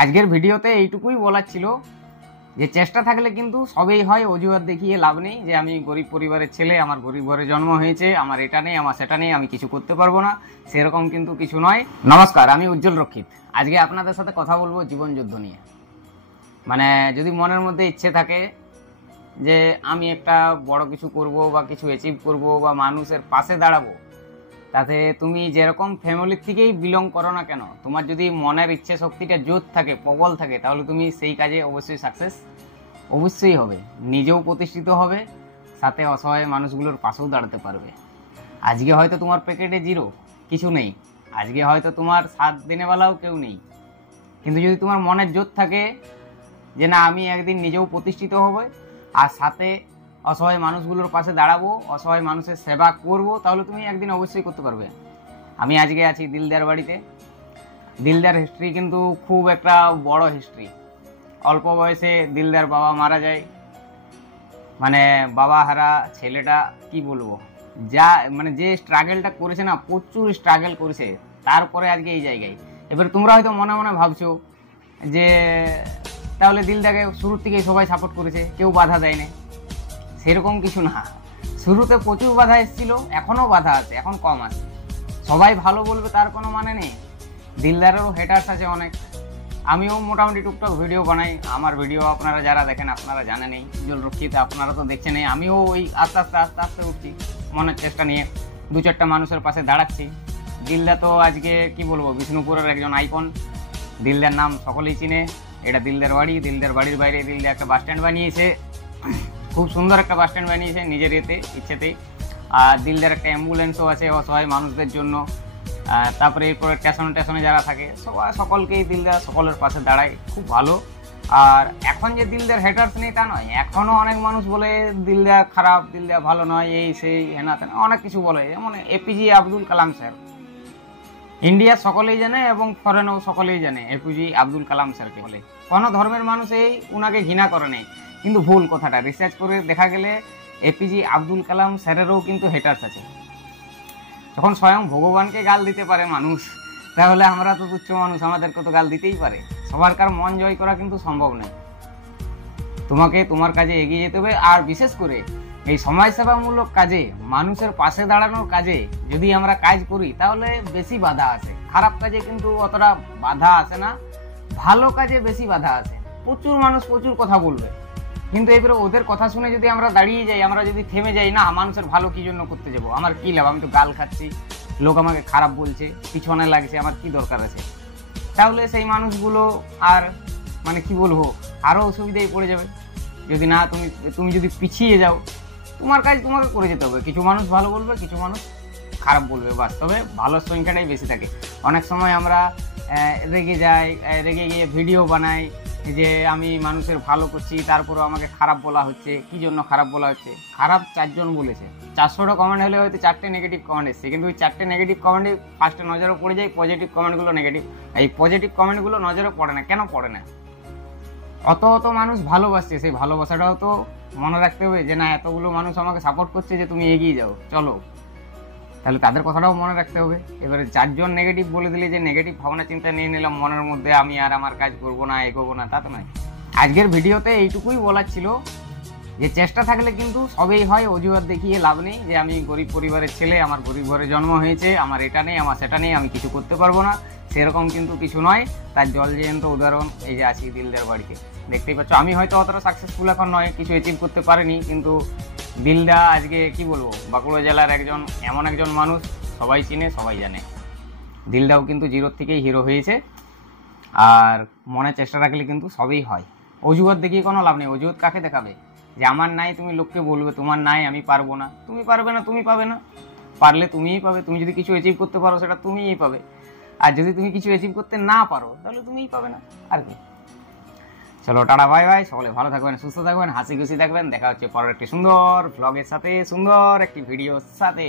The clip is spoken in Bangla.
আজকের ভিডিওতে এইটুকুই বলার ছিল যে চেষ্টা থাকলে কিন্তু সবই হয়, অজুহাত দেখিয়ে লাভ নেই যে আমি গরিব পরিবারের ছেলে, আমার গরিব ঘরে জন্ম হয়েছে, আমার এটা নেই, আমার সেটা নেই, আমি কিছু করতে পারবো না, সেরকম কিন্তু কিছু নয়। নমস্কার, আমি উজ্জ্বল রক্ষিত। আজকে আপনাদের সাথে কথা বলবো জীবন যুদ্ধ নিয়ে। মানে যদি মনের মধ্যে ইচ্ছে থাকে যে আমি একটা বড় কিছু করব বা কিছু অ্যাচিভ করব বা মানুষের পাশে দাঁড়াবো, তাতে তুমি যেরকম ফ্যামিলির থেকেই বিলং করো না কেন, তোমার যদি মনের ইচ্ছে শক্তিটা জোর থাকে, প্রবল থাকে, তাহলে তুমি সেই কাজে অবশ্যই সাকসেস অবশ্যই হবে, নিজেও প্রতিষ্ঠিত হবে, সাথে অসহায় মানুষগুলোর পাশেও দাঁড়াতে পারবে। আজকে হয়তো তোমার প্যাকেটে জিরো, কিছু নেই, আজকে হয়তো তোমার 7 দিনের বেলাও কেউ নেই, কিন্তু যদি তোমার মনের জোর থাকে যে না আমি একদিন নিজেও প্রতিষ্ঠিত হবে আর সাথে অসহায় মানুষগুলোর পাশে দাঁড়াবো, অসহায় মানুষের সেবা করব, তাহলে তুমি একদিন অবশ্যই করতে পারবে। আমি আজকে আছি দিলদার বাড়িতে। দিলদার হিস্ট্রি কিন্তু খুব একটা বড় হিস্ট্রি। অল্প বয়সে দিলদার বাবা মারা যায়, মানে বাবা হারা ছেলেটা, কি বলবো, যা মানে যে স্ট্রাগলটা করেছে না, প্রচুর স্ট্রাগল করেছে, তারপরে আজকে এই জায়গায়। এবার তোমরা হয়তো মনে মনে ভাবছো যে তাহলে দিলদাকে শুরুর থেকেই সবাই সাপোর্ট করেছে, কেউ বাধা দেয় না। সেরকম কিছু না, শুরুতে প্রচুর বাধা এসেছিল, এখনও বাধা আছে, এখন কম আছে। সবাই ভালো বলবে তার কোনো মানে নেই, দিলদারেরও হেটার্স আছে অনেক। আমিও মোটামুটি টুকটাক ভিডিও বানাই, আমার ভিডিও আপনারা যারা দেখেন আপনারা জানেনই, উজ্জ্বল রক্ষিত আপনারা তো দেখছেনই। আমিও ওই আস্তে আস্তে আস্তে আস্তে উঠছি মনের চেষ্টা নিয়ে, 2-4টা মানুষের পাশে দাঁড়াচ্ছি। দিলদা তো আজকে কি বলবো, বিষ্ণুপুরের একজন আইকন। দিলদার নাম সকলেই চিনে, এটা দিলদার বাড়ি। দিলদার বাড়ির বাইরে দিলদা একটা বাস স্ট্যান্ড বানিয়েছে, খুব সুন্দর একটা বাস স্ট্যান্ড বানিয়েছে নিজের ইচ্ছেতেই। আর দিলদার একটা অ্যাম্বুলেন্সও আছে অসহায় মানুষদের জন্য। তারপরে এরপরে স্টেশনে যারা থাকে সকলকেই দিলদার সকলের পাশে দাঁড়ায়, খুব ভালো। আর এখন যে দিলদার হেটার্স নেই তা নয়, এখনও অনেক মানুষ বলে দিলদা খারাপ, দিলদা ভালো নয়, এই সেই হেনা তেনা অনেক কিছু বলে। যেমন এপিজে আব্দুল কালাম স্যার, ইন্ডিয়ার সকলেই জানে এবং ফরেনেও সকলেই জানে এপিজে আব্দুল কালাম স্যারকে বলে। কোনো ধর্মের মানুষই উনাকে ঘৃণা করে নেই, কিন্তু ভুল কথাটা। রিসার্চ করে দেখা গেলে এপিজে আব্দুল কালাম স্যারেরও কিন্তু হেটার্স আছে। যখন স্বয়ং ভগবানকে গাল দিতে পারে মানুষ, তাহলে আমরা তো তুচ্ছ মানুষ, আমাদেরকে তো গাল দিতেই পারে। সবারকার মন জয় করা কিন্তু সম্ভব নয়। তোমাকে তোমার কাজে এগিয়ে যেতে হবে। আর বিশেষ করে এই সমাজসেবামূলক কাজে, মানুষের পাশে দাঁড়ানোর কাজে যদি আমরা কাজ করি, তাহলে বেশি বাধা আসে। খারাপ কাজে কিন্তু অতটা বাধা আসে না, ভালো কাজে বেশি বাধা আসে। প্রচুর মানুষ প্রচুর কথা বলবে, কিন্তু এবারে ওদের কথা শুনে যদি আমরা দাঁড়িয়ে যাই, আমরা যদি থেমে যাই, না মানুষের ভালো কি জন্য করতে যাবো, আমার কি লাভ, আমি তো গাল খাচ্ছি, লোক আমাকে খারাপ বলছে, পিছনে লাগছে, আমার কি দরকার আছে, তাহলে সেই মানুষগুলো আর মানে কি বলবো, আরও অসুবিধায় পড়ে যাবে। যদি না তুমি যদি পিছিয়ে যাও, তোমার কাজ তোমাকে করে যেতে হবে। কিছু মানুষ ভালো বলবে, কিছু মানুষ খারাপ বলবে, বাস্তবে ভালোর সংখ্যাটাই বেশি থাকে। অনেক সময় আমরা রেগে যাই, রেগে গিয়ে ভিডিও বানাই যে আমি মানুষের ভালো করছি, তারপরেও আমাকে খারাপ বলা হচ্ছে। কি জন্য খারাপ বলা হচ্ছে? খারাপ 4 জন বলেছে, 400টা কমেন্ট হলে হয়তো 4টে নেগেটিভ কমেন্ট এসছে, কিন্তু ওই 4টে নেগেটিভ কমেন্টই ফার্স্টে নজরে পড়ে যায়, পজিটিভ কমেন্টগুলো নেগেটিভ। এই পজিটিভ কমেন্টগুলো নজরে পড়ে না, কেন পড়ে না? অত মানুষ ভালোবাসছে, সেই ভালোবাসাটাও তো মনে রাখতে হবে যে না এতগুলো মানুষ আমাকে সাপোর্ট করছে, যে তুমি এগিয়ে যাও, চলো, তাহলে তাদের কথাটাও মনে রাখতে হবে। এবারে 4 জন নেগেটিভ বলে দিলে যে নেগেটিভ ভাবনা চিন্তা নিয়ে নিলাম মনের মধ্যে, আমি আর আমার কাজ করবো না, এগোবো না, তা তো নয়। আজকের ভিডিওতে এইটুকুই বলার ছিল যে চেষ্টা থাকলে কিন্তু সবই হয়, অজুহাত দেখিয়ে লাভ নেই যে আমি গরিব পরিবারের ছেলে, আমার গরিব ঘরে জন্ম হয়েছে, আমার এটা নেই, আমার সেটা নেই, আমি কিছু করতে পারবো না, সেরকম কিন্তু কিছু নয়। তার জলজ্যান্ত উদাহরণ এই যে আছি দিলদার বাড়িতে, দেখতেই পাচ্ছ। আমি হয়তো অতটা সাকসেসফুল এখন নয়, কিছু অ্যাচিভ করতে পারিনি, কিন্তু দিলদা আজকে কি বলবো, বাঁকুড়া জেলার এমন একজন মানুষ, সবাই চিনে, সবাই জানে। দিলদাও কিন্তু জিরোর থেকেই হিরো হয়েছে। আর মনে চেষ্টা রাখলে কিন্তু সবই হয়। অজুহাত দেখিয়ে কোনো লাভ নেই। অজুহাত কাকে দেখাবে? যে আমার নাই, তুমি লোককে বলবে তোমার নাই, আমি পারবো না। তুমি পারবে না, তুমি পাবে না, পারলে তুমিই পাবে। তুমি যদি কিছু অ্যাচিভ করতে পারো, সেটা তুমিই পাবে। আর যদি তুমি কিছু অ্যাচিভ করতে না পারো, তাহলে তুমিই পাবে না, আর কি। চলো, টাটা, বাই বাই। সকলে ভালো থাকবেন, সুস্থ থাকবেন, হাসি খুশি থাকবেন। দেখা হচ্ছে পরের একটি সুন্দর ভ্লগের সাথে, সুন্দর একটি ভিডিওর সাথে।